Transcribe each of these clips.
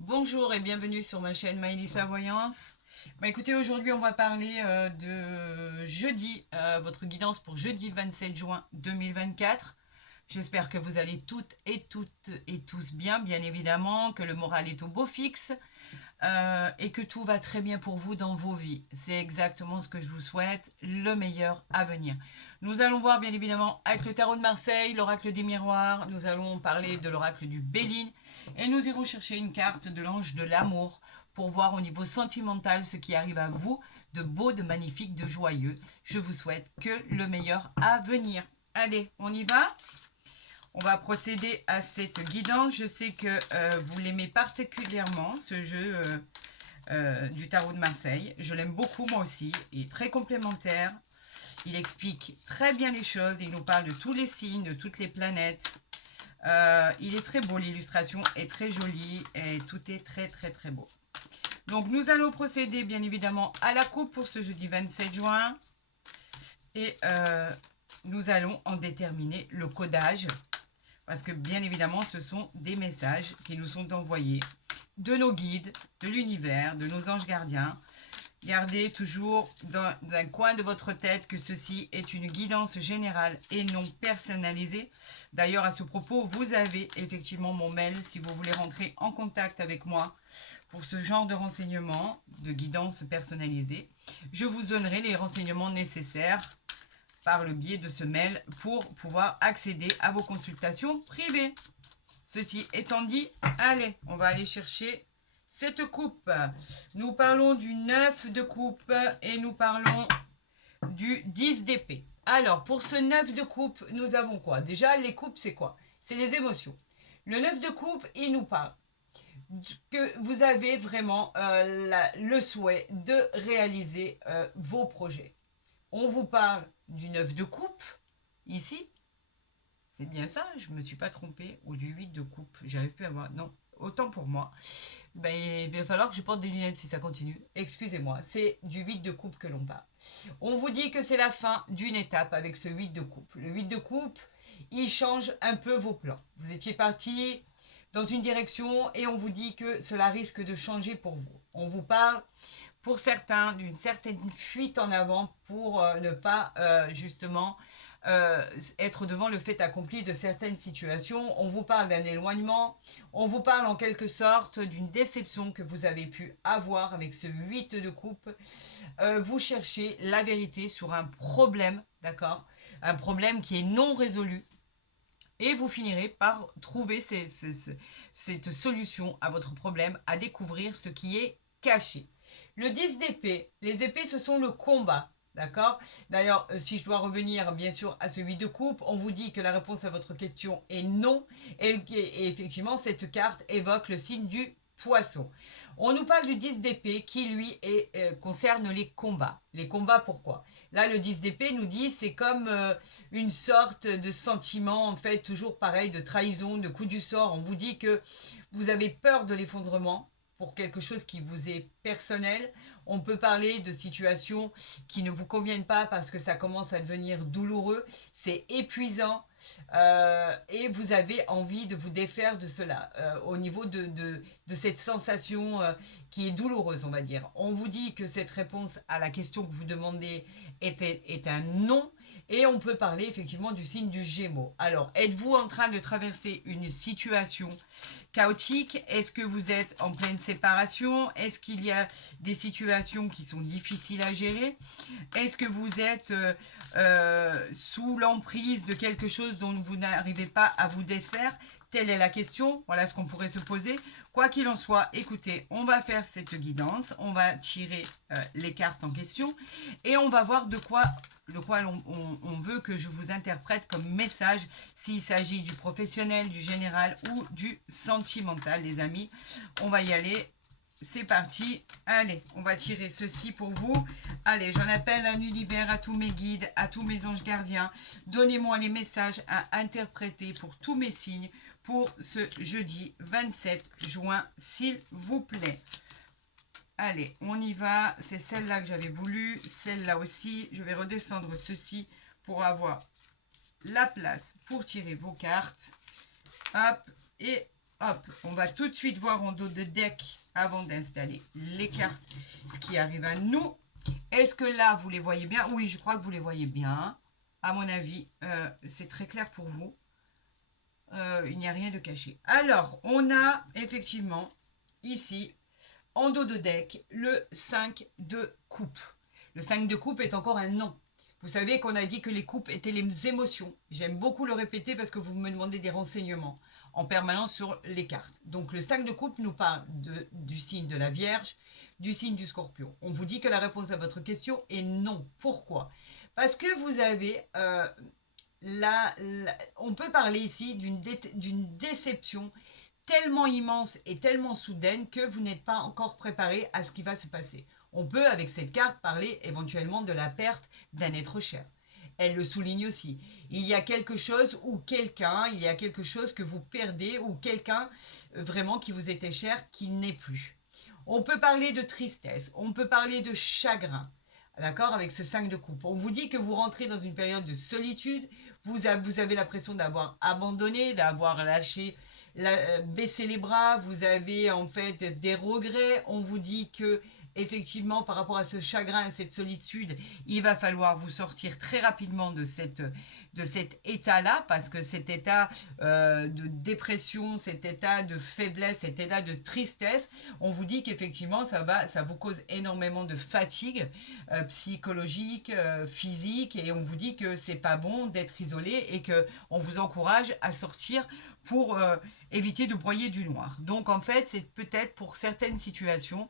Bonjour et bienvenue sur ma chaîne Maëlissa Voyance. Écoutez, aujourd'hui on va parler de jeudi, votre guidance pour jeudi 27 juin 2024. J'espère que vous allez toutes et tous bien, bien évidemment, que le moral est au beau fixe et que tout va très bien pour vous dans vos vies. C'est exactement ce que je vous souhaite, le meilleur à venir. Nous allons voir bien évidemment avec le tarot de Marseille, l'oracle des miroirs, nous allons parler de l'oracle du Béline et nous irons chercher une carte de l'ange de l'amour pour voir au niveau sentimental ce qui arrive à vous de beau, de magnifique, de joyeux. Je vous souhaite que le meilleur à venir. Allez, on y va? On va procéder à cette guidance. Je sais que vous l'aimez particulièrement, ce jeu du tarot de Marseille. Je l'aime beaucoup moi aussi. Il est très complémentaire. Il explique très bien les choses. Il nous parle de tous les signes, de toutes les planètes. Il est très beau, l'illustration est très jolie et tout est très beau. Donc nous allons procéder bien évidemment à la coupe pour ce jeudi 27 juin. Et nous allons en déterminer le codage. Parce que bien évidemment, ce sont des messages qui nous sont envoyés de nos guides, de l'univers, de nos anges gardiens. Gardez toujours dans un coin de votre tête que ceci est une guidance générale et non personnalisée. D'ailleurs, à ce propos, vous avez effectivement mon mail si vous voulez rentrer en contact avec moi pour ce genre de renseignements, de guidance personnalisée. Je vous donnerai les renseignements nécessaires par le biais de ce mail pour pouvoir accéder à vos consultations privées. Ceci étant dit, allez, on va aller chercher cette coupe. Nous parlons du 9 de coupe et nous parlons du 10 d'épée. Alors, pour ce 9 de coupe, nous avons quoi? Déjà, les coupes, c'est quoi? C'est les émotions. Le 9 de coupe, il nous parle que vous avez vraiment le souhait de réaliser vos projets. On vous parle du 9 de coupe, ici. C'est bien ça, je ne me suis pas trompée. Ou du 8 de coupe, j'arrive plus à voir. Non, autant pour moi. Il va falloir que je porte des lunettes si ça continue. Excusez-moi, c'est du 8 de coupe que l'on parle. On vous dit que c'est la fin d'une étape avec ce 8 de coupe. Le 8 de coupe, il change un peu vos plans. Vous étiez parti dans une direction et on vous dit que cela risque de changer pour vous. On vous parle pour certains d'une certaine fuite en avant pour ne pas justement être devant le fait accompli de certaines situations. On vous parle d'un éloignement, on vous parle en quelque sorte d'une déception que vous avez pu avoir avec ce 8 de coupe. Vous cherchez la vérité sur un problème, d'accord? Un problème qui est non résolu. Et vous finirez par trouver cette solution à votre problème, à découvrir ce qui est caché. Le 10 d'épée, les épées, ce sont le combat. D'accord? D'ailleurs, si je dois revenir bien sûr à ce 8 de coupe, on vous dit que la réponse à votre question est non. Et effectivement, cette carte évoque le signe du poisson. On nous parle du 10 d'épée qui, lui, concerne les combats. Les combats, pourquoi? Là, le 10 d'épée nous dit c'est comme une sorte de sentiment, en fait, toujours pareil, de trahison, de coup du sort. On vous dit que vous avez peur de l'effondrement pour quelque chose qui vous est personnel. On peut parler de situations qui ne vous conviennent pas parce que ça commence à devenir douloureux, c'est épuisant et vous avez envie de vous défaire de cela au niveau de cette sensation qui est douloureuse, on va dire. On vous dit que cette réponse à la question que vous demandez est un non. Et on peut parler effectivement du signe du Gémeaux. Alors, êtes-vous en train de traverser une situation chaotique? Est-ce que vous êtes en pleine séparation? Est-ce qu'il y a des situations qui sont difficiles à gérer? Est-ce que vous êtes sous l'emprise de quelque chose dont vous n'arrivez pas à vous défaire? Telle est la question, voilà ce qu'on pourrait se poser. Quoi qu'il en soit, écoutez, on va faire cette guidance, on va tirer les cartes en question et on va voir de quoi on veut que je vous interprète comme message, s'il s'agit du professionnel, du général ou du sentimental, les amis. On va y aller. C'est parti. Allez, on va tirer ceci pour vous. Allez, j'en appelle à l'univers, à tous mes guides, à tous mes anges gardiens. Donnez-moi les messages à interpréter pour tous mes signes pour ce jeudi 27 juin, s'il vous plaît. Allez, on y va. C'est celle-là que j'avais voulu. Celle-là aussi. Je vais redescendre ceci pour avoir la place pour tirer vos cartes. Hop, et hop, on va tout de suite voir en dos de deck avant d'installer les cartes, ce qui arrive à nous. Est-ce que là, vous les voyez bien? Oui, je crois que vous les voyez bien. À mon avis, c'est très clair pour vous. Il n'y a rien de caché. Alors, on a effectivement ici, en dos de deck, le 5 de coupe. Le 5 de coupe est encore un nom. Vous savez qu'on a dit que les coupes étaient les émotions. J'aime beaucoup le répéter parce que vous me demandez des renseignements en permanence sur les cartes. Donc le 5 de coupe nous parle du signe de la Vierge, du signe du Scorpion. On vous dit que la réponse à votre question est non. Pourquoi? Parce que vous avez... on peut parler ici d'une déception tellement immense et tellement soudaine que vous n'êtes pas encore préparé à ce qui va se passer. On peut, avec cette carte, parler éventuellement de la perte d'un être cher. Elle le souligne aussi. Il y a quelque chose ou quelqu'un, il y a quelque chose que vous perdez ou quelqu'un vraiment qui vous était cher qui n'est plus. On peut parler de tristesse, on peut parler de chagrin, d'accord, avec ce 5 de coupe. On vous dit que vous rentrez dans une période de solitude, vous avez l'impression d'avoir abandonné, d'avoir lâché, baissé les bras, vous avez en fait des regrets. On vous dit que effectivement par rapport à ce chagrin, à cette solitude, il va falloir vous sortir très rapidement de cet état-là, parce que cet état de dépression, cet état de faiblesse, cet état de tristesse, on vous dit qu'effectivement ça vous cause énormément de fatigue psychologique, physique, et on vous dit que c'est pas bon d'être isolé et que on vous encourage à sortir pour éviter de broyer du noir. Donc en fait, c'est peut-être pour certaines situations,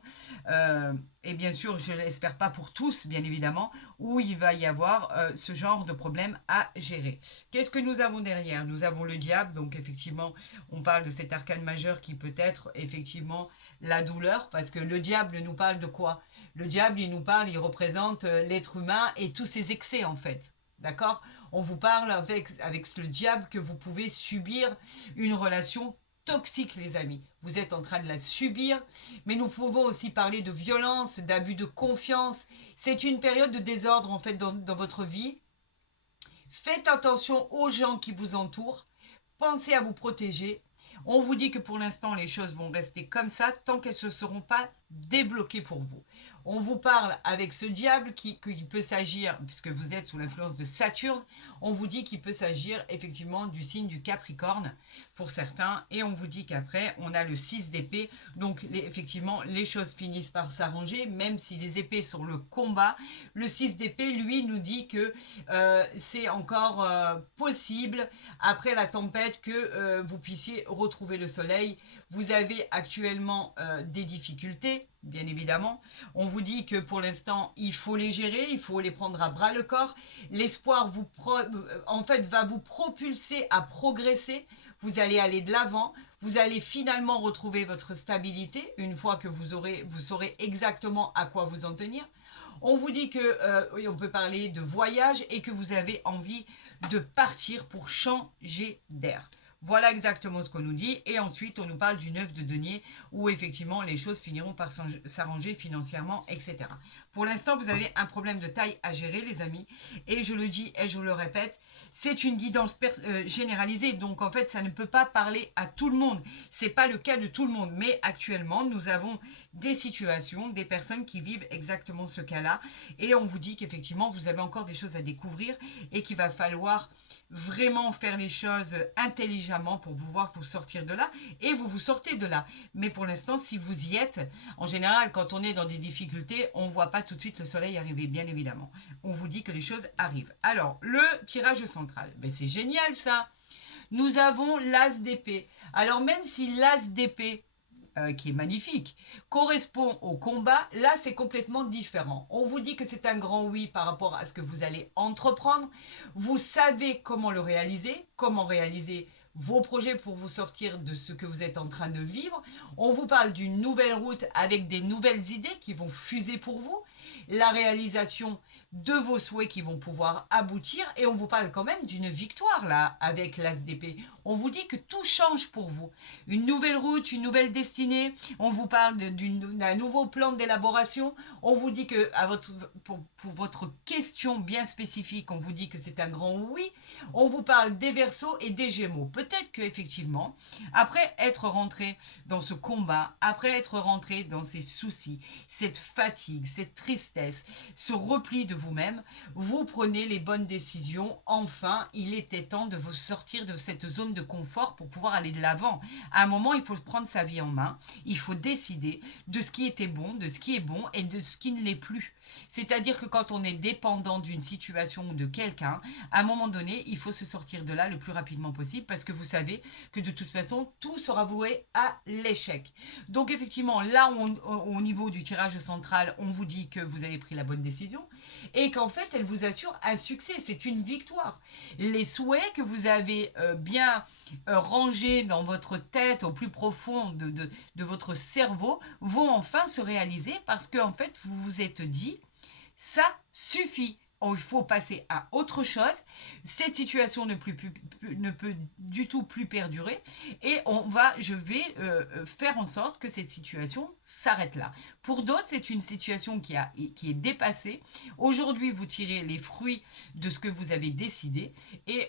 et bien sûr, je l'espère pas pour tous, bien évidemment, où il va y avoir ce genre de problème à gérer. Qu'est-ce que nous avons derrière? Nous avons le diable, donc effectivement, on parle de cet arcane majeur qui peut être effectivement la douleur, parce que le diable nous parle de quoi? Le diable, il nous parle, il représente l'être humain et tous ses excès en fait. D'accord? On vous parle avec le diable que vous pouvez subir une relation toxique, les amis. Vous êtes en train de la subir, mais nous pouvons aussi parler de violence, d'abus de confiance. C'est une période de désordre en fait dans votre vie. Faites attention aux gens qui vous entourent. Pensez à vous protéger. On vous dit que pour l'instant, les choses vont rester comme ça tant qu'elles ne seront pas débloquées pour vous. On vous parle avec ce diable qui peut s'agir, puisque vous êtes sous l'influence de Saturne, on vous dit qu'il peut s'agir effectivement du signe du Capricorne pour certains, et on vous dit qu'après on a le 6 d'épée, donc effectivement les choses finissent par s'arranger, même si les épées sont le combat. Le 6 d'épée, lui, nous dit que c'est encore possible, après la tempête, que vous puissiez retrouver le soleil. Vous avez actuellement des difficultés, bien évidemment. On vous dit que pour l'instant, il faut les gérer, il faut les prendre à bras le corps. L'espoir en fait, va vous propulser à progresser. Vous allez aller de l'avant. Vous allez finalement retrouver votre stabilité une fois que vous saurez exactement à quoi vous en tenir. On vous dit que, oui, on peut parler de voyage et que vous avez envie de partir pour changer d'air. Voilà exactement ce qu'on nous dit. Et ensuite, on nous parle du 9 de denier où effectivement les choses finiront par s'arranger financièrement, etc. Pour l'instant, vous avez un problème de taille à gérer, les amis. Et je le dis et je le répète, c'est une guidance généralisée. Donc, en fait, ça ne peut pas parler à tout le monde. Ce n'est pas le cas de tout le monde. Mais actuellement, nous avons des situations, des personnes qui vivent exactement ce cas-là. Et on vous dit qu'effectivement, vous avez encore des choses à découvrir et qu'il va falloir vraiment faire les choses intelligemment pour pouvoir vous sortir de là, et vous sortez de là. Mais pour l'instant, si vous y êtes, en général, quand on est dans des difficultés, on ne voit pas tout de suite le soleil arriver, bien évidemment. On vous dit que les choses arrivent. Alors, le tirage central, ben, c'est génial ça. Nous avons l'as d'épée. Alors, même si l'as d'épée, qui est magnifique, correspond au combat, là c'est complètement différent. On vous dit que c'est un grand oui par rapport à ce que vous allez entreprendre. Vous savez comment le réaliser, comment réaliser vos projets pour vous sortir de ce que vous êtes en train de vivre. On vous parle d'une nouvelle route avec des nouvelles idées qui vont fuser pour vous. La réalisation de vos souhaits qui vont pouvoir aboutir. Et on vous parle quand même d'une victoire là avec l'As d'épée. On vous dit que tout change pour vous. Une nouvelle route, une nouvelle destinée. On vous parle d'un nouveau plan d'élaboration. On vous dit que pour votre question bien spécifique, on vous dit que c'est un grand oui. On vous parle des Verseaux et des Gémeaux. Peut-être que effectivement, après être rentré dans ce combat, après être rentré dans ces soucis, cette fatigue, cette tristesse, ce repli de vous-même, vous prenez les bonnes décisions. Enfin, il était temps de vous sortir de cette zone de confort pour pouvoir aller de l'avant. À un moment, il faut prendre sa vie en main. Il faut décider de ce qui était bon, de ce qui est bon et de ce qui ne l'est plus. C'est-à-dire que quand on est dépendant d'une situation ou de quelqu'un, à un moment donné, il faut se sortir de là le plus rapidement possible parce que vous savez que de toute façon, tout sera voué à l'échec. Donc effectivement, là, au niveau du tirage central, on vous dit que vous avez pris la bonne décision et qu'en fait, elle vous assure un succès. C'est une victoire. Les souhaits que vous avez bien rangés dans votre tête, au plus profond de votre cerveau, vont enfin se réaliser parce qu'en fait, vous vous êtes dit, ça suffit. Il faut passer à autre chose. Cette situation ne peut du tout plus perdurer. Et je vais faire en sorte que cette situation s'arrête là. Pour d'autres, c'est une situation qui est dépassée. Aujourd'hui, vous tirez les fruits de ce que vous avez décidé. Et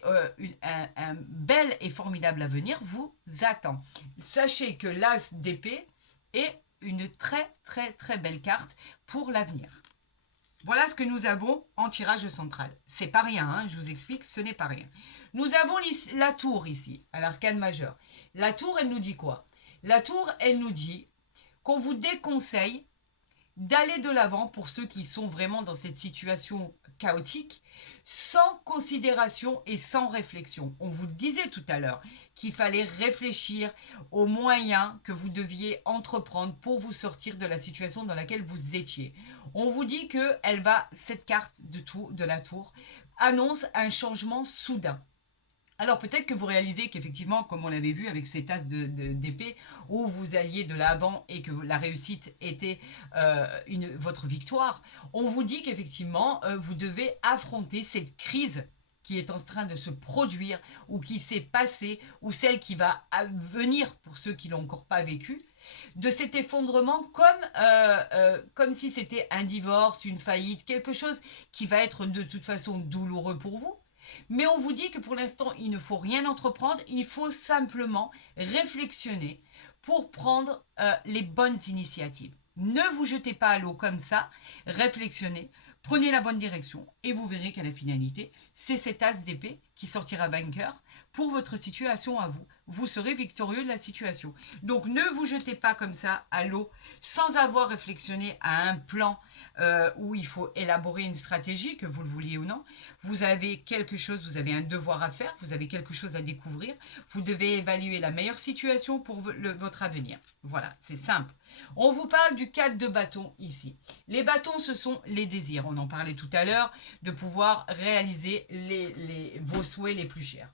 un bel et formidable avenir vous attend. Sachez que l'As d'épée est une très très très belle carte pour l'avenir. Voilà ce que nous avons en tirage central. C'est pas rien, hein, je vous explique, ce n'est pas rien. Nous avons la tour ici, à l'arcane majeur. La tour, elle nous dit quoi? La tour, elle nous dit qu'on vous déconseille d'aller de l'avant pour ceux qui sont vraiment dans cette situation chaotique, sans considération et sans réflexion. On vous disait tout à l'heure qu'il fallait réfléchir aux moyens que vous deviez entreprendre pour vous sortir de la situation dans laquelle vous étiez. On vous dit que cette carte de la tour annonce un changement soudain. Alors peut-être que vous réalisez qu'effectivement, comme on l'avait vu avec ces tasses d'épée, où vous alliez de l'avant et que la réussite était votre victoire, on vous dit qu'effectivement, vous devez affronter cette crise qui est en train de se produire ou qui s'est passée ou celle qui va venir pour ceux qui ne l'ont encore pas vécu, de cet effondrement comme si c'était un divorce, une faillite, quelque chose qui va être de toute façon douloureux pour vous. Mais on vous dit que pour l'instant, il ne faut rien entreprendre, il faut simplement réflexionner pour prendre les bonnes initiatives. Ne vous jetez pas à l'eau comme ça, réflexionner, prenez la bonne direction et vous verrez qu'à la finalité, c'est cet as d'épée qui sortira vainqueur pour votre situation à vous. Vous serez victorieux de la situation. Donc ne vous jetez pas comme ça à l'eau sans avoir réflexionné à un plan où il faut élaborer une stratégie, que vous le vouliez ou non. Vous avez quelque chose, vous avez un devoir à faire, vous avez quelque chose à découvrir. Vous devez évaluer la meilleure situation pour votre avenir. Voilà, c'est simple. On vous parle du 4 de bâton ici. Les bâtons, ce sont les désirs. On en parlait tout à l'heure, de pouvoir réaliser vos souhaits les plus chers.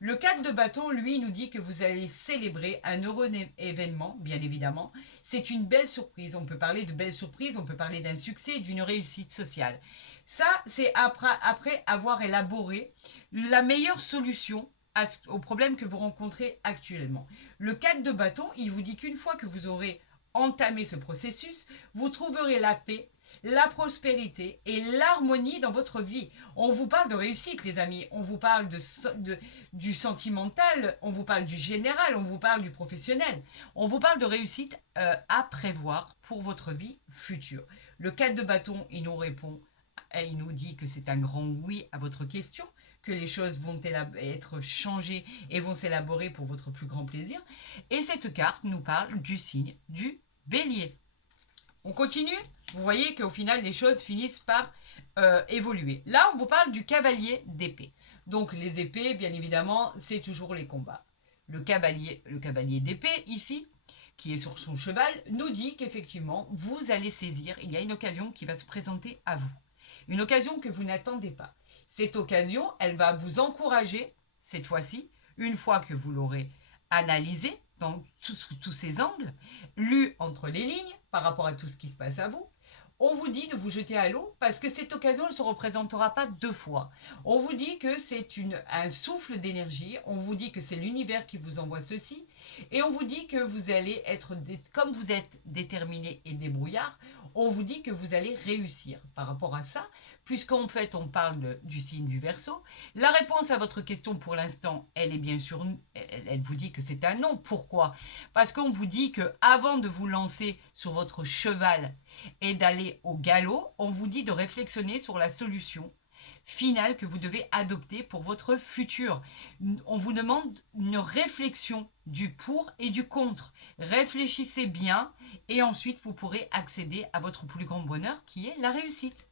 Le 4 de bâton, lui, nous dit que vous allez célébrer un heureux événement, bien évidemment. C'est une belle surprise. On peut parler de belles surprises, on peut parler d'un succès et d'une réussite sociale. Ça, c'est après avoir élaboré la meilleure solution au problème que vous rencontrez actuellement. Le 4 de bâton, il vous dit qu'une fois que vous aurez entamé ce processus, vous trouverez la paix, la prospérité et l'harmonie dans votre vie. On vous parle de réussite, les amis. On vous parle du sentimental, on vous parle du général, on vous parle du professionnel. On vous parle de réussite à prévoir pour votre vie future. Le 4 de bâton, il nous répond, il nous dit que c'est un grand oui à votre question, que les choses vont être changées et vont s'élaborer pour votre plus grand plaisir. Et cette carte nous parle du signe du Bélier. On continue. Vous voyez qu'au final, les choses finissent par évoluer. Là, on vous parle du cavalier d'épée. Donc, les épées, bien évidemment, c'est toujours les combats. Le cavalier d'épée, ici, qui est sur son cheval, nous dit qu'effectivement, vous allez saisir, il y a une occasion qui va se présenter à vous. Une occasion que vous n'attendez pas. Cette occasion, elle va vous encourager, cette fois-ci, une fois que vous l'aurez analysée, dans tous ces angles, lu entre les lignes par rapport à tout ce qui se passe à vous, On vous dit de vous jeter à l'eau parce que cette occasion ne se représentera pas deux fois. On vous dit que c'est un souffle d'énergie, on vous dit que c'est l'univers qui vous envoie ceci, et on vous dit que vous allez être, comme vous êtes déterminé et débrouillard, on vous dit que vous allez réussir par rapport à ça, puisqu'en fait on parle du signe du Verseau. La réponse à votre question pour l'instant, elle est bien sûr, elle vous dit que c'est un non. Pourquoi? Parce qu'on vous dit que avant de vous lancer sur votre cheval et d'aller au galop, on vous dit de réflexionner sur la solution finale que vous devez adopter pour votre futur. On vous demande une réflexion du pour et du contre. Réfléchissez bien et ensuite vous pourrez accéder à votre plus grand bonheur qui est la réussite.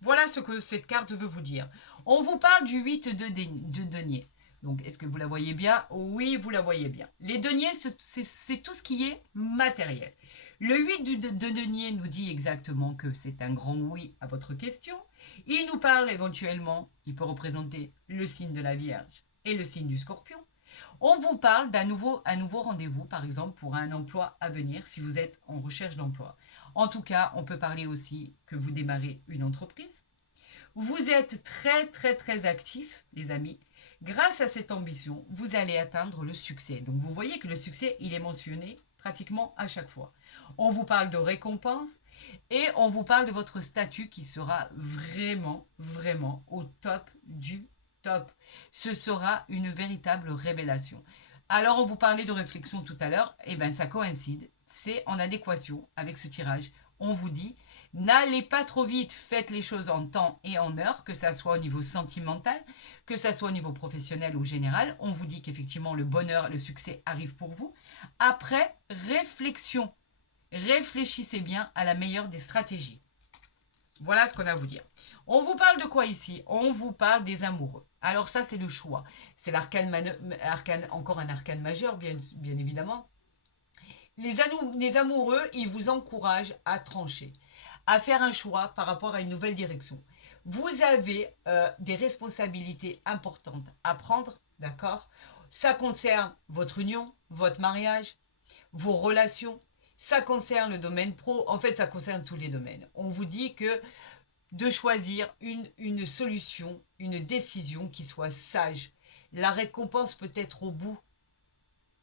Voilà ce que cette carte veut vous dire. On vous parle du 8 de denier. Donc, est-ce que vous la voyez bien? Oui, vous la voyez bien. Les deniers, c'est tout ce qui est matériel. Le 8 de denier nous dit exactement que c'est un grand oui à votre question. Il nous parle éventuellement, il peut représenter le signe de la Vierge et le signe du Scorpion. On vous parle d'un nouveau rendez-vous, par exemple, pour un emploi à venir, si vous êtes en recherche d'emploi. En tout cas, on peut parler aussi que vous démarrez une entreprise. Vous êtes très, très, très actif, les amis. Grâce à cette ambition, vous allez atteindre le succès. Donc, vous voyez que le succès, il est mentionné pratiquement à chaque fois. On vous parle de récompense et on vous parle de votre statut qui sera vraiment, vraiment au top du top. Ce sera une véritable révélation. Alors, on vous parlait de réflexion tout à l'heure. Eh bien, ça coïncide. C'est en adéquation avec ce tirage. On vous dit, n'allez pas trop vite, faites les choses en temps et en heure, que ça soit au niveau sentimental, que ça soit au niveau professionnel ou général. On vous dit qu'effectivement, le bonheur, le succès arrive pour vous. Après, réflexion. Réfléchissez bien à la meilleure des stratégies. Voilà ce qu'on a à vous dire. On vous parle de quoi ici? On vous parle des amoureux. Alors ça, c'est le choix. C'est encore un arcane majeur, bien évidemment. Les amoureux, ils vous encouragent à trancher, à faire un choix par rapport à une nouvelle direction. Vous avez des responsabilités importantes à prendre, d'accord? Ça concerne votre union, votre mariage, vos relations. Ça concerne le domaine pro. En fait, ça concerne tous les domaines. On vous dit que de choisir une solution, une décision qui soit sage. La récompense peut être au bout.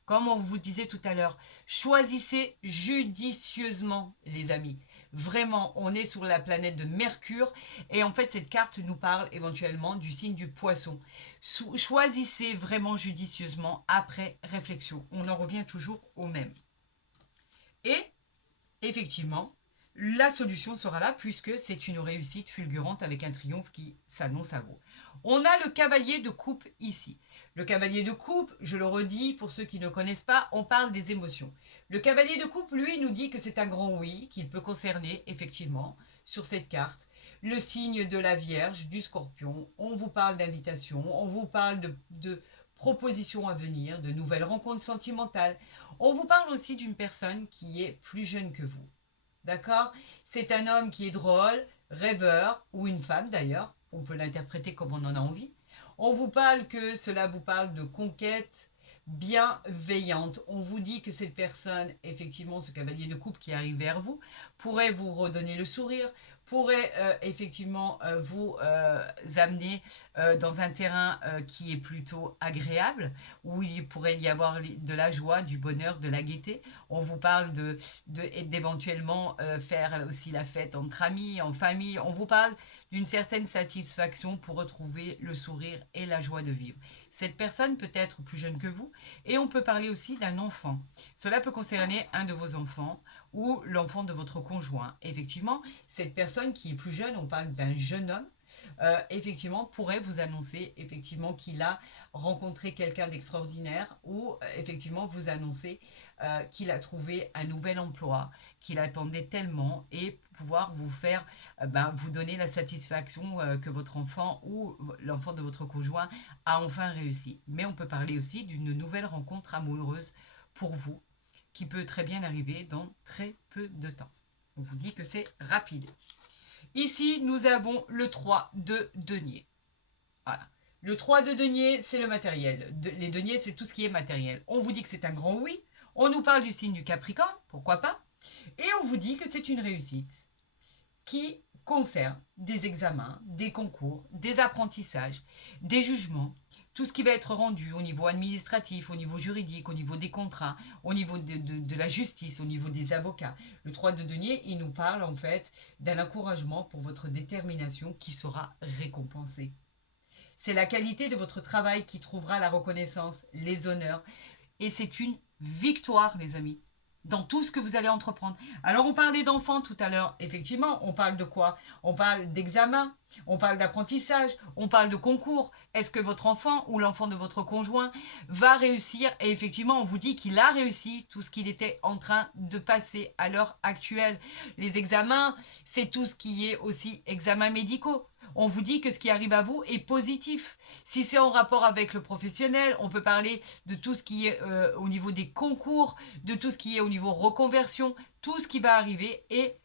Comme on vous disait tout à l'heure, choisissez judicieusement, les amis. Vraiment, on est sur la planète de Mercure et en fait, cette carte nous parle éventuellement du signe du Poisson. Choisissez vraiment judicieusement après réflexion. On en revient toujours au même. Et effectivement, la solution sera là puisque c'est une réussite fulgurante avec un triomphe qui s'annonce à vous. On a le cavalier de coupe ici. Le cavalier de coupe, je le redis pour ceux qui ne connaissent pas, on parle des émotions. Le cavalier de coupe, lui, nous dit que c'est un grand oui, qu'il peut concerner, effectivement, sur cette carte, le signe de la Vierge, du Scorpion. On vous parle d'invitation, on vous parle de propositions à venir, de nouvelles rencontres sentimentales. On vous parle aussi d'une personne qui est plus jeune que vous. D'accord? C'est un homme qui est drôle, rêveur, ou une femme d'ailleurs. On peut l'interpréter comme on en a envie. On vous parle que cela vous parle de conquête bienveillante. On vous dit que cette personne, effectivement, ce cavalier de coupe qui arrive vers vous, pourrait vous redonner le sourire, pourrait effectivement vous amener dans un terrain qui est plutôt agréable, où il pourrait y avoir de la joie, du bonheur, de la gaieté. On vous parle d'éventuellement faire aussi la fête entre amis, en famille. On vous parle d'une certaine satisfaction pour retrouver le sourire et la joie de vivre. Cette personne peut être plus jeune que vous et on peut parler aussi d'un enfant. Cela peut concerner un de vos enfants ou l'enfant de votre conjoint. Effectivement, cette personne qui est plus jeune, on parle d'un jeune homme, effectivement, pourrait vous annoncer effectivement qu'il a rencontré quelqu'un d'extraordinaire ou effectivement vous annoncer qu'il a trouvé un nouvel emploi, qu'il attendait tellement et pouvoir vous faire, vous donner la satisfaction que votre enfant ou l'enfant de votre conjoint a enfin réussi. Mais on peut parler aussi d'une nouvelle rencontre amoureuse pour vous qui peut très bien arriver dans très peu de temps. On vous dit que c'est rapide. Ici, nous avons le 3 de denier. Voilà. Le 3 de denier, c'est le matériel. Les deniers, c'est tout ce qui est matériel. On vous dit que c'est un grand oui. On nous parle du signe du Capricorne, pourquoi pas. Et on vous dit que c'est une réussite. qui concerne des examens, des concours, des apprentissages, des jugements, tout ce qui va être rendu au niveau administratif, au niveau juridique, au niveau des contrats, au niveau de la justice, au niveau des avocats. Le 3 de denier, il nous parle en fait d'un encouragement pour votre détermination qui sera récompensée. C'est la qualité de votre travail qui trouvera la reconnaissance, les honneurs. Et c'est une victoire, les amis, dans tout ce que vous allez entreprendre. Alors, on parlait d'enfants tout à l'heure. Effectivement, on parle de quoi? On parle d'examen, on parle d'apprentissage, on parle de concours. Est-ce que votre enfant ou l'enfant de votre conjoint va réussir? Et effectivement, on vous dit qu'il a réussi tout ce qu'il était en train de passer à l'heure actuelle. Les examens, c'est tout ce qui est aussi examens médicaux. On vous dit que ce qui arrive à vous est positif. Si c'est en rapport avec le professionnel, on peut parler de tout ce qui est au niveau des concours, de tout ce qui est au niveau reconversion. Tout ce qui va arriver est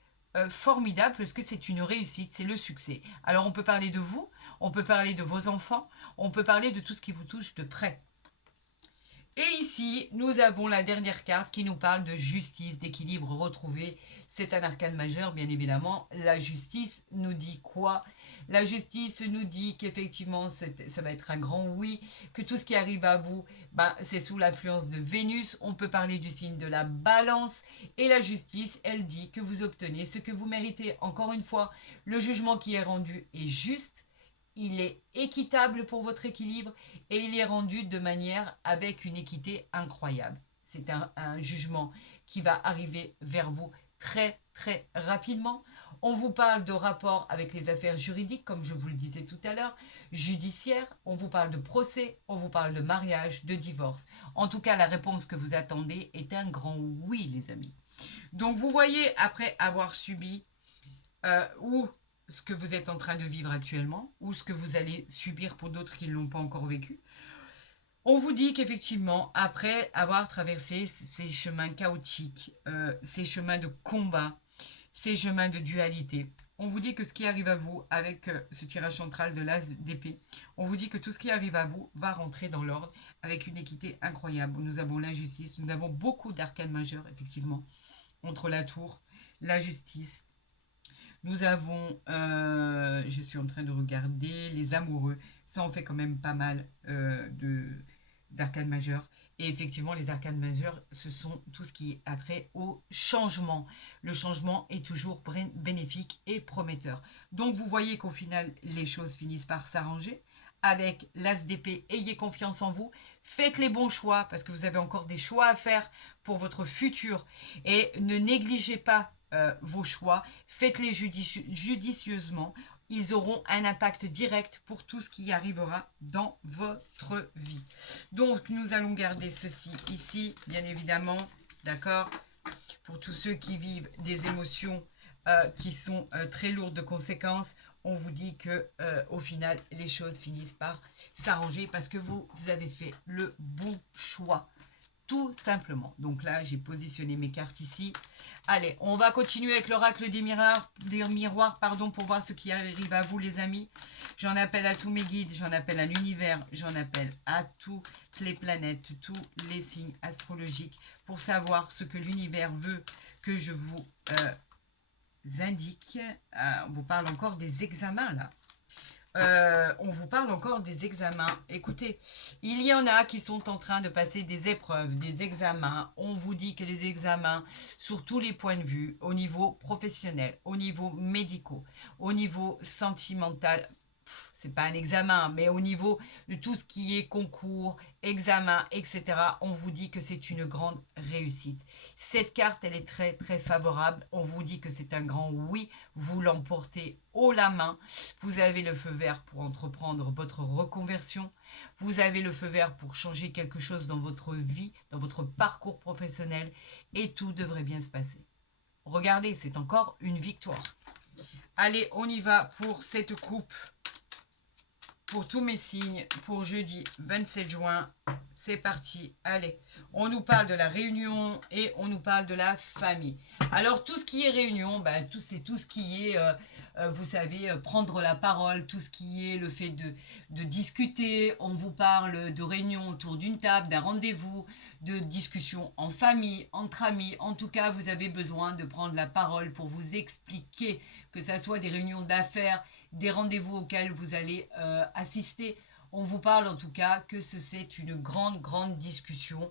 formidable parce que c'est une réussite, c'est le succès. Alors on peut parler de vous, on peut parler de vos enfants, on peut parler de tout ce qui vous touche de près. Et ici, nous avons la dernière carte qui nous parle de justice, d'équilibre retrouvé. C'est un arcane majeur, bien évidemment. La justice nous dit quoi? La justice nous dit qu'effectivement, ça va être un grand oui, que tout ce qui arrive à vous, c'est sous l'influence de Vénus. On peut parler du signe de la balance. Et la justice, elle dit que vous obtenez ce que vous méritez. Encore une fois, le jugement qui est rendu est juste. Il est équitable pour votre équilibre et il est rendu de manière avec une équité incroyable. C'est un jugement qui va arriver vers vous très très rapidement. On vous parle de rapport avec les affaires juridiques, comme je vous le disais tout à l'heure, judiciaire, on vous parle de procès, on vous parle de mariage, de divorce. En tout cas, la réponse que vous attendez est un grand oui, les amis. Donc vous voyez, après avoir subi ou ce que vous êtes en train de vivre actuellement ou ce que vous allez subir pour d'autres qui ne l'ont pas encore vécu. On vous dit qu'effectivement, après avoir traversé ces chemins chaotiques, ces chemins de combat, ces chemins de dualité, on vous dit que ce qui arrive à vous avec ce tirage central de l'as d'épée, on vous dit que tout ce qui arrive à vous va rentrer dans l'ordre avec une équité incroyable. Nous avons l'injustice, nous avons beaucoup d'arcanes majeurs, effectivement, entre la tour, la justice. Nous avons, je suis en train de regarder, les amoureux. Ça en fait quand même pas mal d'arcanes majeures. Et effectivement, les arcanes majeures, ce sont tout ce qui a trait au changement. Le changement est toujours bénéfique et prometteur. Donc vous voyez qu'au final, les choses finissent par s'arranger. Avec l'as d'épée, ayez confiance en vous. Faites les bons choix parce que vous avez encore des choix à faire pour votre futur. Et ne négligez pas vos choix, faites-les judicieusement, ils auront un impact direct pour tout ce qui arrivera dans votre vie. Donc nous allons garder ceci ici, bien évidemment, d'accord, pour tous ceux qui vivent des émotions qui sont très lourdes de conséquences. On vous dit que au final, les choses finissent par s'arranger parce que vous avez fait le bon choix. Tout simplement. Donc là, j'ai positionné mes cartes ici. Allez, on va continuer avec l'oracle des miroirs, pour voir ce qui arrive à vous, les amis. J'en appelle à tous mes guides, j'en appelle à l'univers, j'en appelle à toutes les planètes, tous les signes astrologiques pour savoir ce que l'univers veut que je vous indique. On vous parle encore des examens, là. On vous parle encore des examens. Écoutez, il y en a qui sont en train de passer des épreuves, des examens. On vous dit que les examens, sur tous les points de vue, au niveau professionnel, au niveau médical, au niveau sentimental, c'est pas un examen, mais au niveau de tout ce qui est concours, examen, etc., on vous dit que c'est une grande réussite. Cette carte, elle est très, très favorable. On vous dit que c'est un grand oui. Vous l'emportez haut la main. Vous avez le feu vert pour entreprendre votre reconversion. Vous avez le feu vert pour changer quelque chose dans votre vie, dans votre parcours professionnel. Et tout devrait bien se passer. Regardez, c'est encore une victoire. Allez, on y va pour cette coupe. Pour tous mes signes, pour jeudi 27 juin, c'est parti. Allez, on nous parle de la réunion et on nous parle de la famille. Alors, tout ce qui est réunion, c'est tout ce qui est, vous savez, prendre la parole, tout ce qui est le fait de discuter. On vous parle de réunion autour d'une table, d'un rendez-vous, de discussions en famille, entre amis. En tout cas, vous avez besoin de prendre la parole pour vous expliquer, que ce soit des réunions d'affaires, des rendez-vous auxquels vous allez assister. On vous parle en tout cas que c'est une grande discussion.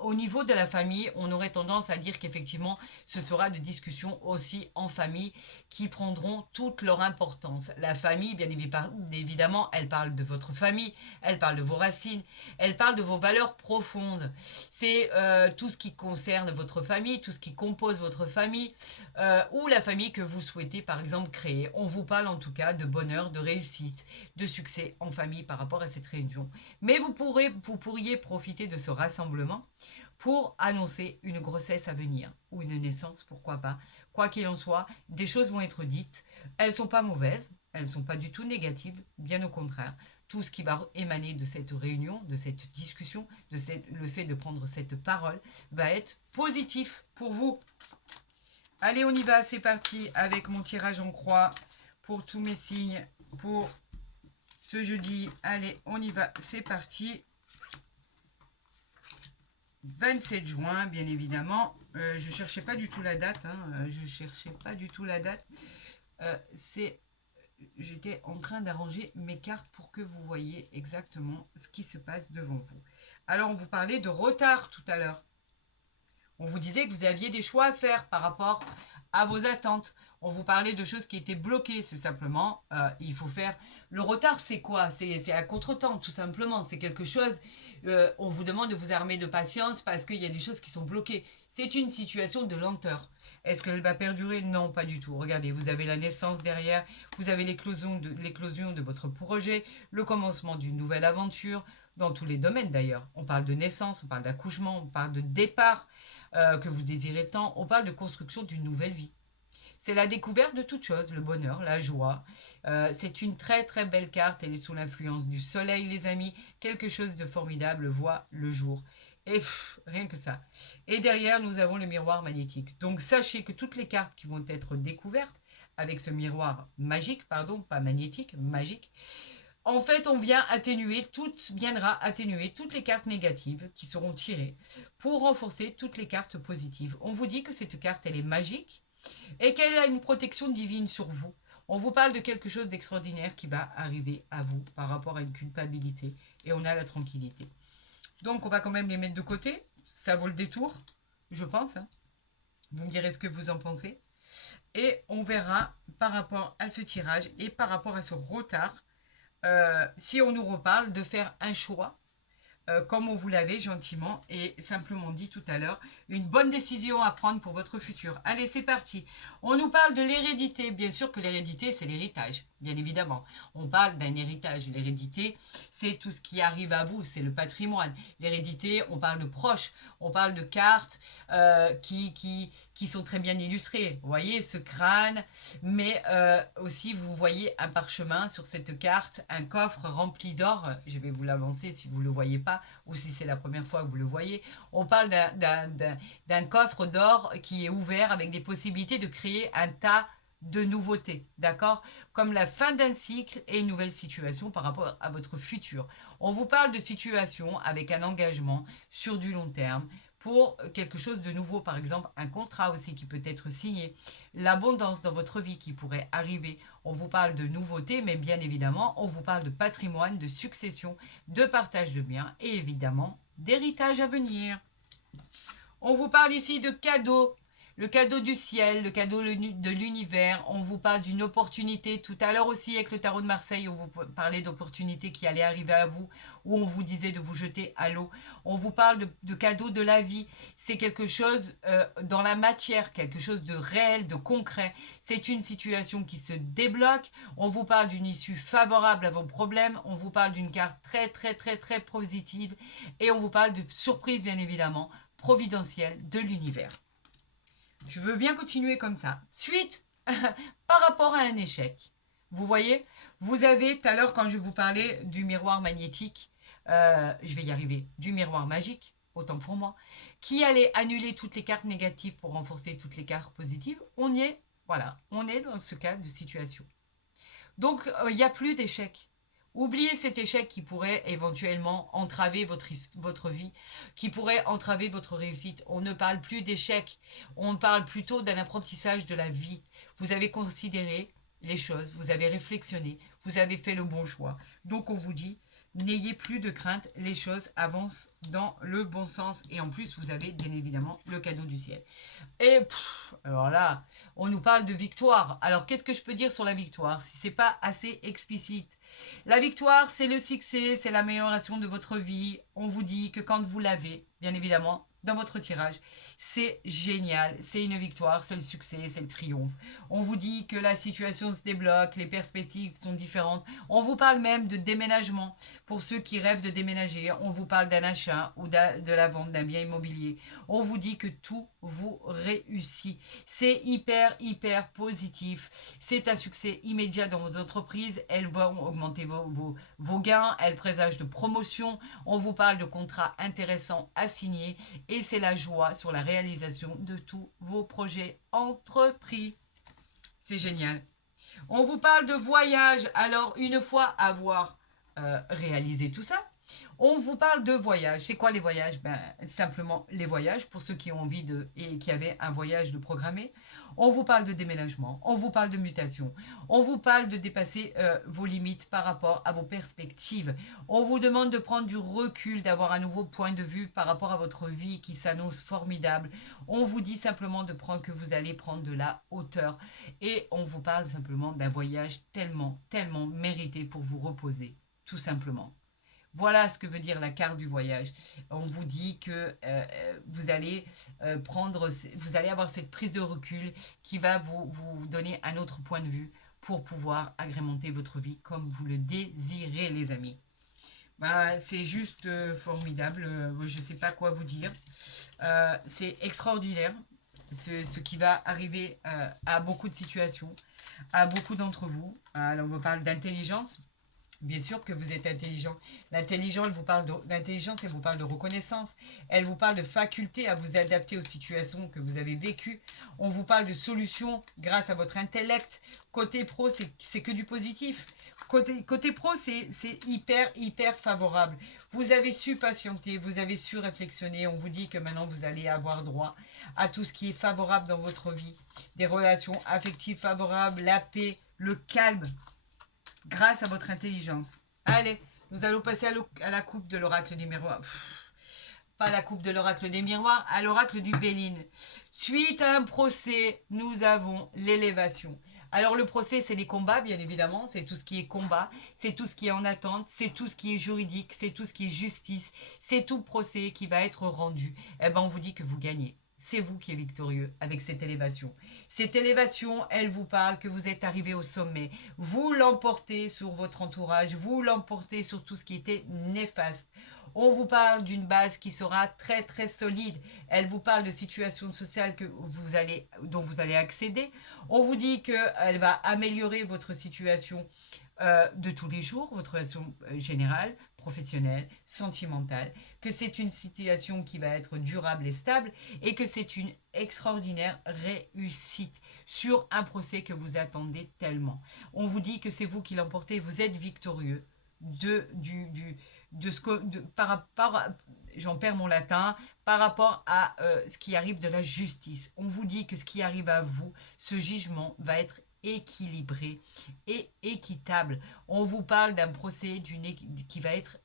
Au niveau de la famille, on aurait tendance à dire qu'effectivement, ce sera des discussions aussi en famille qui prendront toute leur importance. La famille, bien évidemment, elle parle de votre famille, elle parle de vos racines, elle parle de vos valeurs profondes. C'est tout ce qui concerne votre famille, tout ce qui compose votre famille ou la famille que vous souhaitez par exemple créer. On vous parle en tout cas de bonheur, de réussite, de succès en famille par rapport à cette réunion. Mais vous pourriez profiter de ce rassemblement pour annoncer une grossesse à venir ou une naissance, pourquoi pas. Quoi qu'il en soit, des choses vont être dites. Elles ne sont pas mauvaises, elles ne sont pas du tout négatives, bien au contraire. Tout ce qui va émaner de cette réunion, de cette discussion, le fait de prendre cette parole, va être positif pour vous. Allez, on y va, c'est parti avec mon tirage en croix pour tous mes signes pour ce jeudi. Allez, on y va, c'est parti. 27 juin, bien évidemment. Je ne cherchais pas du tout la date. J'étais en train d'arranger mes cartes pour que vous voyez exactement ce qui se passe devant vous. Alors, on vous parlait de retard tout à l'heure. On vous disait que vous aviez des choix à faire par rapport à vos attentes. On vous parlait de choses qui étaient bloquées. C'est simplement, il faut faire... Le retard, c'est quoi? C'est à contre-temps, tout simplement. C'est quelque chose... on vous demande de vous armer de patience parce qu'il y a des choses qui sont bloquées. C'est une situation de lenteur. Est-ce qu'elle va perdurer? Non, pas du tout. Regardez, vous avez la naissance derrière, vous avez l'éclosion de votre projet, le commencement d'une nouvelle aventure, dans tous les domaines d'ailleurs. On parle de naissance, on parle d'accouchement, on parle de départ que vous désirez tant, on parle de construction d'une nouvelle vie. C'est la découverte de toute chose, le bonheur, la joie. C'est une très belle carte, elle est sous l'influence du soleil, les amis. Quelque chose de formidable voit le jour. Et rien que ça. Et derrière, nous avons le miroir magnétique. Donc sachez que toutes les cartes qui vont être découvertes avec ce miroir magique, pardon, pas magnétique, magique, en fait, viendra atténuer toutes les cartes négatives qui seront tirées pour renforcer toutes les cartes positives. On vous dit que cette carte, elle est magique et qu'elle a une protection divine sur vous. On vous parle de quelque chose d'extraordinaire qui va arriver à vous par rapport à une culpabilité et on a la tranquillité. Donc, on va quand même les mettre de côté. Ça vaut le détour, je pense. Vous me direz ce que vous en pensez. Et on verra par rapport à ce tirage et par rapport à ce retard, si on nous reparle de faire un choix, comme on vous l'avait gentiment et simplement dit tout à l'heure, une bonne décision à prendre pour votre futur. Allez, c'est parti. On nous parle de l'hérédité. Bien sûr que l'hérédité, c'est l'héritage, bien évidemment. On parle d'un héritage. L'hérédité, c'est tout ce qui arrive à vous, c'est le patrimoine. L'hérédité, on parle de proches, on parle de cartes qui sont très bien illustrées. Vous voyez, ce crâne, mais aussi, vous voyez un parchemin sur cette carte, un coffre rempli d'or. Je vais vous l'avancer si vous ne le voyez pas ou si c'est la première fois que vous le voyez. On parle d'un coffre d'or qui est ouvert avec des possibilités de créer un tas de nouveautés, d'accord? Comme la fin d'un cycle et une nouvelle situation par rapport à votre futur. On vous parle de situation avec un engagement sur du long terme pour quelque chose de nouveau, par exemple un contrat aussi qui peut être signé, l'abondance dans votre vie qui pourrait arriver. On vous parle de nouveautés, mais bien évidemment, on vous parle de patrimoine, de succession, de partage de biens et évidemment d'héritage à venir. On vous parle ici de cadeaux, le cadeau du ciel, le cadeau de l'univers. On vous parle d'une opportunité. Tout à l'heure aussi, avec le tarot de Marseille, on vous parlait d'opportunités qui allaient arriver à vous, où on vous disait de vous jeter à l'eau. On vous parle de cadeaux de la vie. C'est quelque chose dans la matière, quelque chose de réel, de concret. C'est une situation qui se débloque. On vous parle d'une issue favorable à vos problèmes. On vous parle d'une carte très positive. Et on vous parle de surprise, bien évidemment, providentielle de l'univers. Je veux bien continuer comme ça. Suite, par rapport à un échec. Vous voyez, vous avez, tout à l'heure, quand je vous parlais du miroir magnétique, je vais y arriver, du miroir magique, autant pour moi, qui allait annuler toutes les cartes négatives pour renforcer toutes les cartes positives. On y est, voilà, on est dans ce cas de situation. Donc, il n'y a plus d'échec. Oubliez cet échec qui pourrait éventuellement entraver votre vie, qui pourrait entraver votre réussite. On ne parle plus d'échec, on parle plutôt d'un apprentissage de la vie. Vous avez considéré les choses, vous avez réflexionné, vous avez fait le bon choix. Donc on vous dit, n'ayez plus de crainte, les choses avancent dans le bon sens. Et en plus, vous avez bien évidemment le cadeau du ciel. Et alors là, on nous parle de victoire. Alors qu'est-ce que je peux dire sur la victoire si c'est pas assez explicite? La victoire, c'est le succès, c'est l'amélioration de votre vie. On vous dit que quand vous l'avez, bien évidemment, dans votre tirage, c'est génial, c'est une victoire, c'est le succès, c'est le triomphe. On vous dit que la situation se débloque, les perspectives sont différentes. On vous parle même de déménagement pour ceux qui rêvent de déménager. On vous parle d'un achat ou de la vente d'un bien immobilier. On vous dit que tout vous réussit. C'est hyper, hyper positif. C'est un succès immédiat dans vos entreprises. Elles vont augmenter vos gains. Elles présagent de promotion. On vous parle de contrats intéressants à signer. Et c'est la joie sur la réalisation de tous vos projets entrepris. C'est génial. On vous parle de voyage. Alors, une fois avoir réalisé tout ça, on vous parle de voyage. C'est quoi les voyages? Simplement les voyages pour ceux qui ont envie et qui avaient un voyage de programmer. On vous parle de déménagement, on vous parle de mutation, on vous parle de dépasser vos limites par rapport à vos perspectives. On vous demande de prendre du recul, d'avoir un nouveau point de vue par rapport à votre vie qui s'annonce formidable. On vous dit simplement que vous allez prendre de la hauteur. Et on vous parle simplement d'un voyage tellement, tellement mérité pour vous reposer, tout simplement. Voilà ce que veut dire la carte du voyage. On vous dit que vous allez vous allez avoir cette prise de recul qui va vous donner un autre point de vue pour pouvoir agrémenter votre vie comme vous le désirez, les amis. C'est juste formidable. Je ne sais pas quoi vous dire. C'est extraordinaire ce qui va arriver à beaucoup de situations, à beaucoup d'entre vous. Alors, on me parle d'intelligence. Bien sûr que vous êtes intelligent. L'intelligence, elle vous parle d'intelligence, elle vous parle de reconnaissance. Elle vous parle de faculté à vous adapter aux situations que vous avez vécues. On vous parle de solutions grâce à votre intellect. Côté pro, c'est que du positif. Côté pro, c'est hyper, hyper favorable. Vous avez su patienter, vous avez su réflexionner. On vous dit que maintenant, vous allez avoir droit à tout ce qui est favorable dans votre vie. Des relations affectives favorables, la paix, le calme, grâce à votre intelligence. Allez, nous allons passer à la coupe de l'oracle des miroirs. Pas la coupe de l'oracle des miroirs, à l'oracle du Béline. Suite à un procès, nous avons l'élévation. Alors le procès, c'est les combats, bien évidemment, c'est tout ce qui est combat, c'est tout ce qui est en attente, c'est tout ce qui est juridique, c'est tout ce qui est justice, c'est tout procès qui va être rendu. Eh bien, on vous dit que vous gagnez. C'est vous qui êtes victorieux avec cette élévation. Cette élévation, elle vous parle que vous êtes arrivé au sommet. Vous l'emportez sur votre entourage, vous l'emportez sur tout ce qui était néfaste. On vous parle d'une base qui sera très très solide. Elle vous parle de situations sociales dont vous allez accéder. On vous dit qu'elle va améliorer votre situation de tous les jours, votre situation générale, professionnelle, sentimentale, que c'est une situation qui va être durable et stable et que c'est une extraordinaire réussite sur un procès que vous attendez tellement. On vous dit que c'est vous qui l'emportez, vous êtes victorieux de ce que par rapport j'en perds mon latin, par rapport à ce qui arrive de la justice. On vous dit que ce qui arrive à vous, ce jugement va être équilibré et équitable. On vous parle d'un procès qui va être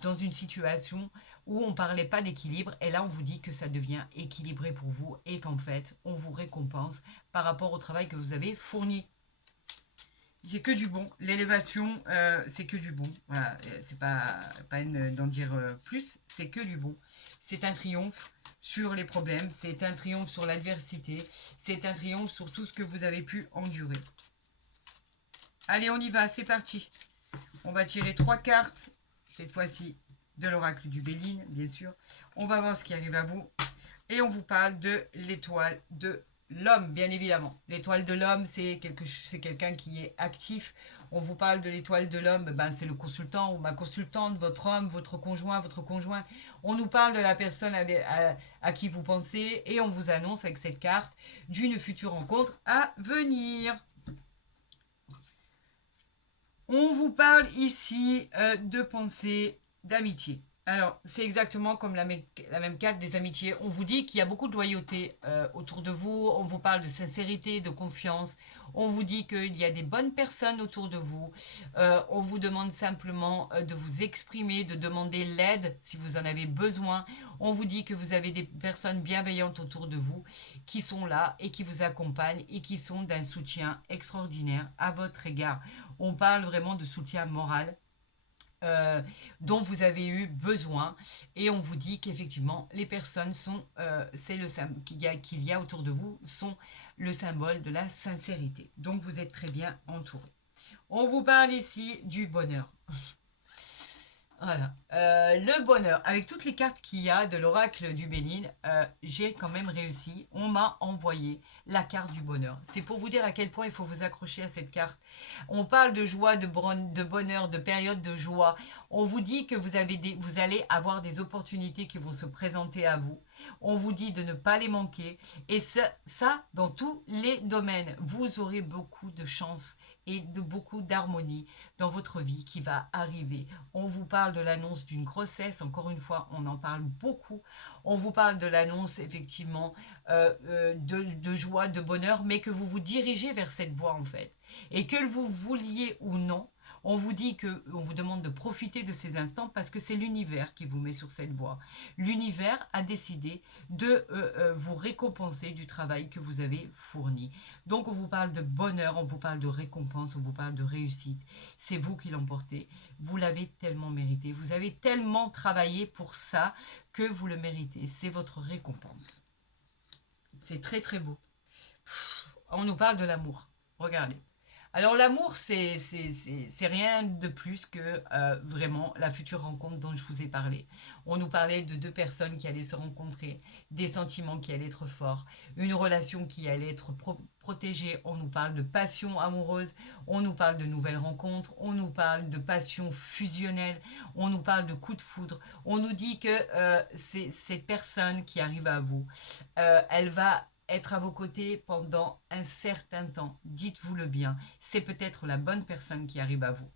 dans une situation où on ne parlait pas d'équilibre et là on vous dit que ça devient équilibré pour vous et qu'en fait on vous récompense par rapport au travail que vous avez fourni. J'ai que du bon. L'élévation, c'est que du bon. Voilà, c'est pas peine d'en dire plus. C'est que du bon. C'est un triomphe sur les problèmes. C'est un triomphe sur l'adversité. C'est un triomphe sur tout ce que vous avez pu endurer. Allez, on y va. C'est parti. On va tirer 3 cartes. Cette fois-ci, de l'oracle du Béline, bien sûr. On va voir ce qui arrive à vous. Et on vous parle de l'étoile de l'homme, bien évidemment. L'étoile de l'homme, c'est quelqu'un qui est actif. On vous parle de l'étoile de l'homme, c'est le consultant ou ma consultante, votre homme, votre conjoint, votre conjointe. On nous parle de la personne à qui vous pensez et on vous annonce avec cette carte d'une future rencontre à venir. On vous parle ici de pensée, d'amitié. Alors, c'est exactement comme la même carte des amitiés. On vous dit qu'il y a beaucoup de loyauté autour de vous. On vous parle de sincérité, de confiance. On vous dit qu'il y a des bonnes personnes autour de vous. On vous demande simplement de vous exprimer, de demander l'aide si vous en avez besoin. On vous dit que vous avez des personnes bienveillantes autour de vous qui sont là et qui vous accompagnent et qui sont d'un soutien extraordinaire à votre égard. On parle vraiment de soutien moral euh, dont vous avez eu besoin et on vous dit qu'effectivement les personnes sont qu'il y a autour de vous sont le symbole de la sincérité, donc vous êtes très bien entouré. On vous parle ici du bonheur. Voilà. Le bonheur, avec toutes les cartes qu'il y a de l'oracle du Bénin, j'ai quand même réussi. On m'a envoyé la carte du bonheur. C'est pour vous dire à quel point il faut vous accrocher à cette carte. On parle de joie, de bonheur, de période de joie. On vous dit que vous allez avoir des opportunités qui vont se présenter à vous. On vous dit de ne pas les manquer. Et ça dans tous les domaines. Vous aurez beaucoup de chance et de beaucoup d'harmonie dans votre vie qui va arriver. On vous parle de l'annonce d'une grossesse, encore une fois, on en parle beaucoup. On vous parle de l'annonce, effectivement, de joie, de bonheur, mais que vous vous dirigez vers cette voie, en fait. Et que vous vouliez ou non, on vous dit on vous demande de profiter de ces instants parce que c'est l'univers qui vous met sur cette voie. L'univers a décidé de vous récompenser du travail que vous avez fourni. Donc on vous parle de bonheur, on vous parle de récompense, on vous parle de réussite. C'est vous qui l'emportez. Vous l'avez tellement mérité. Vous avez tellement travaillé pour ça que vous le méritez. C'est votre récompense. C'est très très beau. On nous parle de l'amour. Regardez. Alors l'amour, c'est rien de plus que vraiment la future rencontre dont je vous ai parlé. On nous parlait de deux personnes qui allaient se rencontrer, des sentiments qui allaient être forts, une relation qui allait être protégée. On nous parle de passion amoureuse, on nous parle de nouvelles rencontres, on nous parle de passion fusionnelle, on nous parle de coup de foudre. On nous dit que c'est cette personne qui arrive à vous, elle va être à vos côtés pendant un certain temps. Dites-vous-le bien, c'est peut-être la bonne personne qui arrive à vous.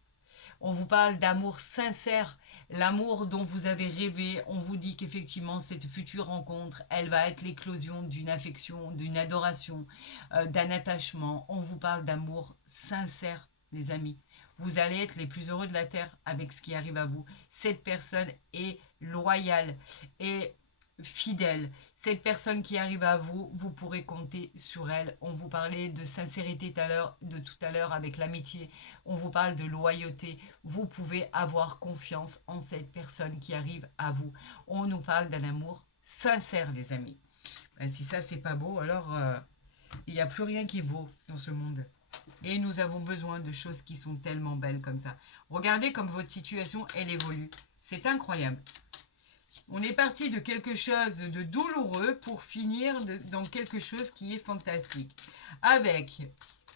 On vous parle d'amour sincère, l'amour dont vous avez rêvé. On vous dit qu'effectivement, cette future rencontre, elle va être l'éclosion d'une affection, d'une adoration, d'un attachement. On vous parle d'amour sincère, les amis. Vous allez être les plus heureux de la Terre avec ce qui arrive à vous. Cette personne est loyale et fidèle. Cette personne qui arrive à vous, vous pourrez compter sur elle. On vous parlait de sincérité tout à l'heure avec l'amitié. On vous parle de loyauté. Vous pouvez avoir confiance en cette personne qui arrive à vous. On nous parle d'un amour sincère, les amis. Ben, si ça, c'est pas beau, alors il n'y a plus rien qui est beau dans ce monde. Et nous avons besoin de choses qui sont tellement belles comme ça. Regardez comme votre situation, elle évolue. C'est incroyable. On est parti de quelque chose de douloureux pour finir dans quelque chose qui est fantastique. Avec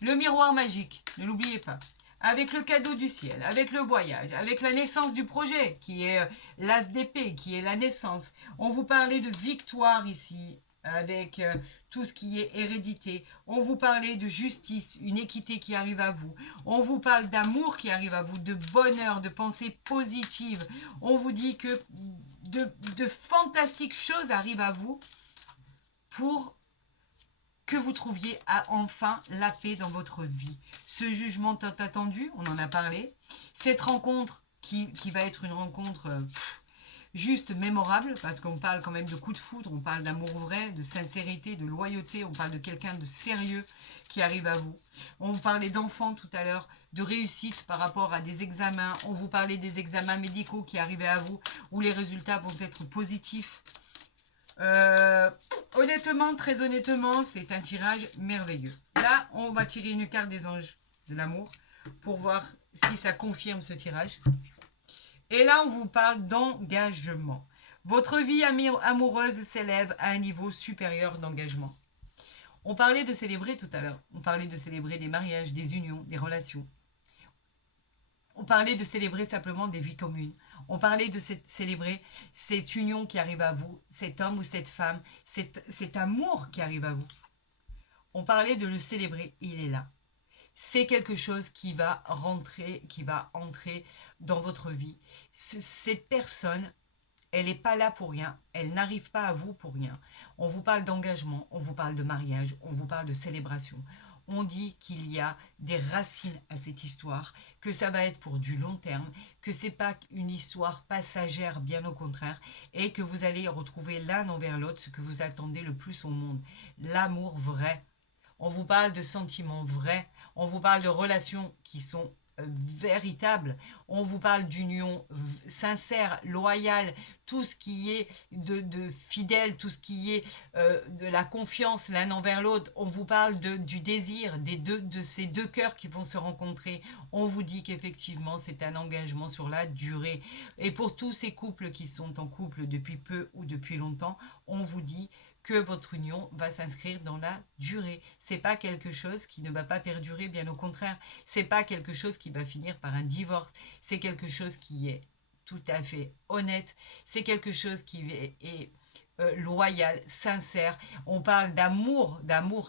le miroir magique, ne l'oubliez pas. Avec le cadeau du ciel, avec le voyage, avec la naissance du projet, qui est l'as d'épée, qui est la naissance. On vous parlait de victoire ici, avec tout ce qui est hérédité. On vous parlait de justice, une équité qui arrive à vous. On vous parle d'amour qui arrive à vous, de bonheur, de pensée positive. On vous dit que de fantastiques choses arrivent à vous pour que vous trouviez enfin la paix dans votre vie. Ce jugement tant attendu, on en a parlé. Cette rencontre qui va être une rencontre juste mémorable, parce qu'on parle quand même de coup de foudre, on parle d'amour vrai, de sincérité, de loyauté, on parle de quelqu'un de sérieux qui arrive à vous. On vous parlait d'enfants tout à l'heure, de réussite par rapport à des examens. On vous parlait des examens médicaux qui arrivaient à vous, où les résultats vont être positifs. Honnêtement, très honnêtement, c'est un tirage merveilleux. Là, on va tirer une carte des anges de l'amour pour voir si ça confirme ce tirage. Et là, on vous parle d'engagement. Votre vie amoureuse s'élève à un niveau supérieur d'engagement. On parlait de célébrer tout à l'heure. On parlait de célébrer des mariages, des unions, des relations. On parlait de célébrer simplement des vies communes. On parlait de célébrer cette union qui arrive à vous, cet homme ou cette femme, cet amour qui arrive à vous. On parlait de le célébrer, il est là. c'est quelque chose qui va entrer dans votre vie. Cette personne, elle n'est pas là pour rien, elle n'arrive pas à vous pour rien. On vous parle d'engagement, on vous parle de mariage, on vous parle de célébration. On dit qu'il y a des racines à cette histoire, que ça va être pour du long terme, que c'est pas une histoire passagère, bien au contraire, et que vous allez retrouver l'un envers l'autre ce que vous attendez le plus au monde, l'amour vrai. On vous parle de sentiments vrais, on vous parle de relations qui sont véritables, on vous parle d'union sincère, loyale, tout ce qui est de fidèle, tout ce qui est de la confiance l'un envers l'autre, on vous parle du désir de ces deux cœurs qui vont se rencontrer, on vous dit qu'effectivement c'est un engagement sur la durée. Et pour tous ces couples qui sont en couple depuis peu ou depuis longtemps, on vous dit que votre union va s'inscrire dans la durée. C'est pas quelque chose qui ne va pas perdurer, bien au contraire. C'est pas quelque chose qui va finir par un divorce. C'est quelque chose qui est tout à fait honnête. C'est quelque chose qui est loyal, sincère. On parle d'amour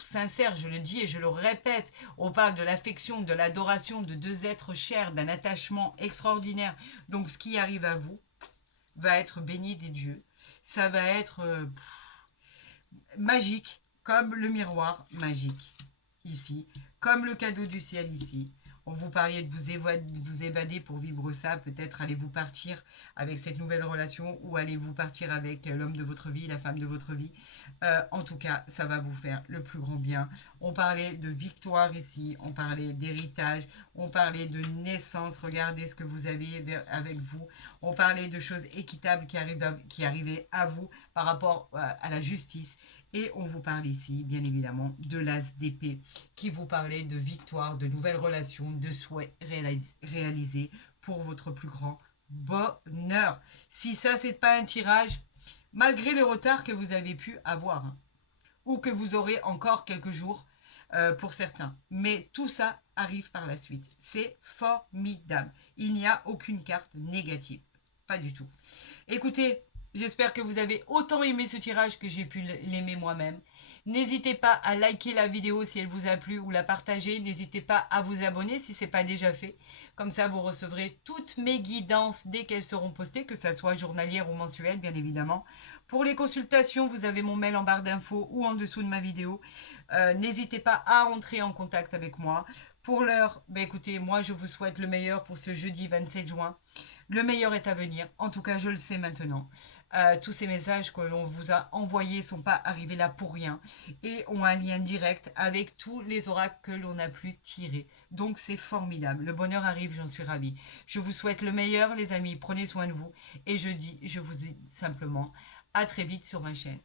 sincère, je le dis et je le répète. On parle de l'affection, de l'adoration de deux êtres chers, d'un attachement extraordinaire. Donc ce qui arrive à vous va être béni des dieux. Ça va être magique, comme le miroir magique ici, comme le cadeau du ciel ici. On vous parlait de vous évader pour vivre ça. Peut-être allez-vous partir avec cette nouvelle relation ou allez-vous partir avec l'homme de votre vie, la femme de votre vie. En tout cas, ça va vous faire le plus grand bien. On parlait de victoire ici, on parlait d'héritage, on parlait de naissance. Regardez ce que vous avez avec vous. On parlait de choses équitables qui arrivaient à vous par rapport à la justice. Et on vous parle ici, bien évidemment, de l'as d'épée, qui vous parlait de victoire, de nouvelles relations, de souhaits réalisés pour votre plus grand bonheur. Si ça, c'est pas un tirage, malgré le retard que vous avez pu avoir, hein, ou que vous aurez encore quelques jours pour certains. Mais tout ça arrive par la suite. C'est formidable. Il n'y a aucune carte négative. Pas du tout. Écoutez, j'espère que vous avez autant aimé ce tirage que j'ai pu l'aimer moi-même. N'hésitez pas à liker la vidéo si elle vous a plu ou la partager. N'hésitez pas à vous abonner si ce n'est pas déjà fait. Comme ça, vous recevrez toutes mes guidances dès qu'elles seront postées, que ce soit journalière ou mensuelle, bien évidemment. Pour les consultations, vous avez mon mail en barre d'infos ou en dessous de ma vidéo. N'hésitez pas à entrer en contact avec moi. Pour l'heure, écoutez, moi je vous souhaite le meilleur pour ce jeudi 27 juin. Le meilleur est à venir, en tout cas je le sais maintenant. Tous ces messages que l'on vous a envoyés ne sont pas arrivés là pour rien et ont un lien direct avec tous les oracles que l'on a pu tirer. Donc c'est formidable, le bonheur arrive, j'en suis ravie. Je vous souhaite le meilleur les amis, prenez soin de vous et je vous dis simplement à très vite sur ma chaîne.